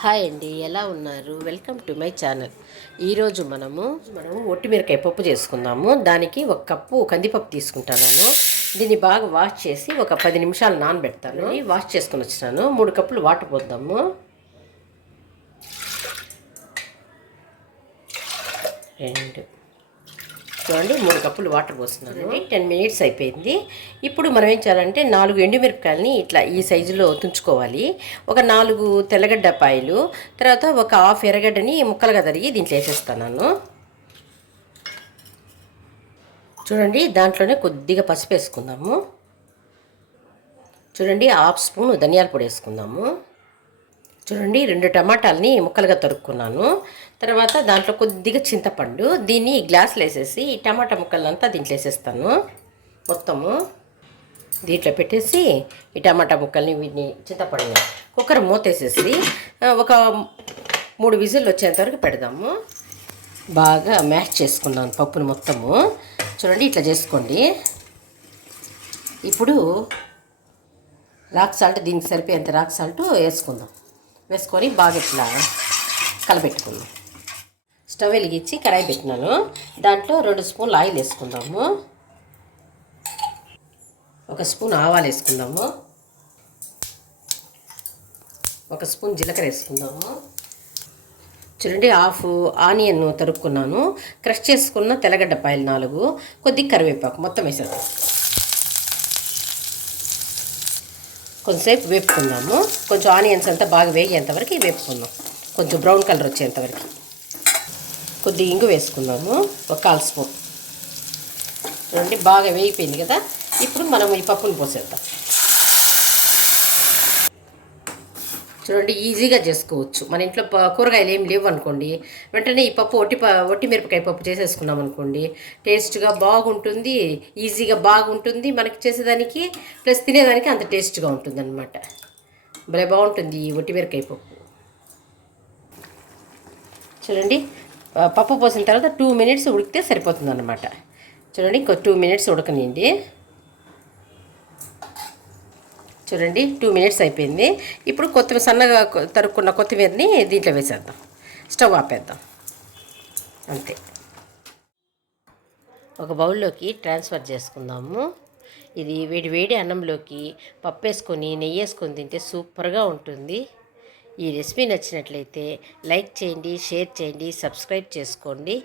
Hi అండి ఎలా ఉన్నారు? Welcome to my channel. ఈరోజు మనము మనము ఒట్టిమిరకాయ పప్పు చేసుకుందాము. దానికి ఒక కప్పు కందిపప్పు తీసుకుంటాను. దీన్ని బాగా వాష్ చేసి ఒక పది నిమిషాలు నానబెడతాను. వాష్ చేసుకుని వచ్చినాను. మూడు కప్పులు వాటర్ పోద్దాము. రెండు చూడండి మూడు కప్పులు వాటర్ పోస్తున్నాను. టెన్ మినిట్స్ అయిపోయింది. ఇప్పుడు మనం ఏం చేయాలంటే నాలుగు ఎండుమిరపకాయలని ఇట్లా ఈ సైజులో తుంచుకోవాలి. ఒక నాలుగు తెల్లగడ్డ పాయలు తర్వాత ఒక హాఫ్ ఎర్రగడ్డని ముక్కలుగా తరిగి దీంట్లో వేసేస్తాను చూడండి దాంట్లోనే కొద్దిగా పసుపు వేసుకుందాము. చూడండి హాఫ్ స్పూన్ ధనియాల పొడి వేసుకుందాము. చూడండి రెండు టమాటాలని ముక్కలుగా తరుక్కున్నాను. తర్వాత దాంట్లో కొద్దిగా చింతపండు దీన్ని గ్లాసులు వేసేసి ఈ టమాటా ముక్కలంతా దీంట్లో వేసేస్తాను. మొత్తము దీంట్లో పెట్టేసి ఈ టమాటా ముక్కల్ని వీటిని చింతపండుని కుక్కర్ మూతేసేసి ఒక మూడు విజిల్లు వచ్చేంత వరకు పెడదాము. బాగా మ్యాష్ చేసుకున్నాను పప్పును మొత్తము. చూడండి ఇట్లా చేసుకోండి. ఇప్పుడు రాక్ సాల్ట్ దీనికి సరిపోయేంత రాక్ సాల్ట్ వేసుకుందాం. వేసుకొని బాగా ఇట్లా కలపెట్టుకుందాం స్టవ్ వెలిగించి కడాయి పెట్టినాను. దాంట్లో రెండు స్పూన్లు ఆయిల్ వేసుకుందాము. ఒక స్పూన్ ఆవాలు వేసుకుందాము. ఒక స్పూన్ జీలకర్ర వేసుకుందాము. చూడండి హాఫ్ ఆనియన్ తరుక్కున్నాను. క్రష్ చేసుకున్న తెల్లగడ్డ పాయలు నాలుగు కొద్దిగా కరివేపాకు మొత్తం వేసేద్దాం. కొంచెంసేపు వేపుకుందాము. కొంచెం ఆనియన్స్ అంతా బాగా వేగేంతవరకు వేపుకుందాం. కొంచెం బ్రౌన్ కలర్ వచ్చేంతవరకు కొద్దిగా ఇంగు వేసుకుందాము. ఒక కాల్ స్పూన్. చూడండి బాగా వేగిపోయింది కదా. ఇప్పుడు మనం ఈ పప్పును పోసేద్దాం. చూడండి ఈజీగా చేసుకోవచ్చు. మన ఇంట్లో కూరగాయలు ఏం లేవు అనుకోండి వెంటనే ఈ పప్పు ఒట్టి ఒట్టి మిరపకాయ పప్పు చేసేసుకున్నాం అనుకోండి టేస్ట్గా బాగుంటుంది ఈజీగా బాగుంటుంది మనకి చేసేదానికి ప్లస్ తినేదానికి అంత టేస్ట్గా ఉంటుంది అనమాట భలే బాగుంటుంది ఈ ఒట్టి మిరపకాయ పప్పు. చూడండి పప్పు పోసిన తర్వాత టూ మినిట్స్ ఉడికితే సరిపోతుంది అనమాట చూడండి ఇంకో టూ మినిట్స్ ఉడకనియండి. చూడండి టూ మినిట్స్ అయిపోయింది. ఇప్పుడు కొత్తిమీర సన్నగా తరుక్కున్న కొత్తిమీరని దీంట్లో వేసేద్దాం. స్టవ్ ఆపేద్దాం. అంతే. ఒక బౌల్లోకి ట్రాన్స్ఫర్ చేసుకుందాము. ఇది వేడి వేడి అన్నంలోకి పప్పు వేసుకొని నెయ్యి వేసుకొని తింటే సూపర్గా ఉంటుంది. ఈ రెసిపీ నచ్చినట్లయితే లైక్ చేయండి షేర్ చేయండి సబ్స్క్రైబ్ చేసుకోండి.